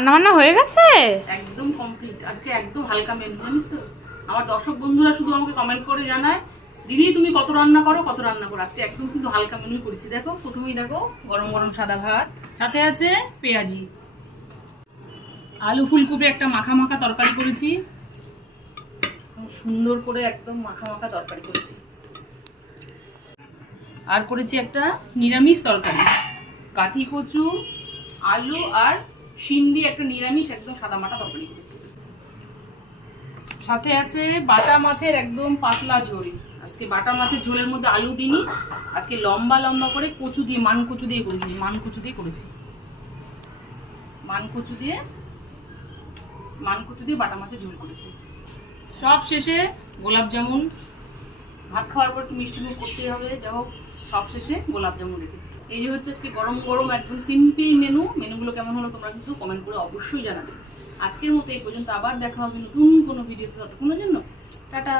রান্না বান্না হয়ে গেছে? একদম কমপ্লিট। আজকে একদম হালকা মেনু, জানিস তো। আমার দর্শক বন্ধুরা শুধু আমাকে কমেন্ট করে জানায়, দিদি তুমি কত রান্না করো কত রান্না করো। আজকে একদম কিন্তু হালকা মেনু করেছি। দেখো, প্রথমেই দেখো গরম গরম সাদা ভাত, সাথে আছে পেঁয়াজি, আলু ফুলকপি একটা মাখা মাখা তরকারি করেছি, সুন্দর করে একদম মাখা মাখা তরকারি করেছি। আর করেছি একটা নিরামিষ তরকারি, কাঠি কচু, আলু আর শিম দিয়ে একটা নিরামিষ একদম সাদা মাটা তরকারি করেছি। সাথে আছে বাটা মাছের একদম পাতলা ঝোল। আজকে বাটা মাছের ঝোলের মধ্যে আলু দিইনি, আজকে লম্বা লম্বা করে কচু দিয়ে, মান কচু দিয়ে করেছি, মান কচু দিয়ে করেছি, মান কচু দিয়ে বাটা মাছের ঝোল করেছি। সব শেষে গোলাপ জামুন। ভাত খাওয়ার পর একটু মিষ্টি মুখ করতেই হবে, যাই হোক সব শেষে গোলাপ জামুন রেখেছি। এই যে হচ্ছে আজকে গরম গরম একদম সিম্পল মেনুগুলো কেমন হলো তোমরা কিন্তু কমেন্ট করে অবশ্যই জানাবে। আজকের মতো এই পর্যন্ত, আবার দেখা হবে নতুন কোনো ভিডিওতে। ততক্ষণের জন্য টাটা।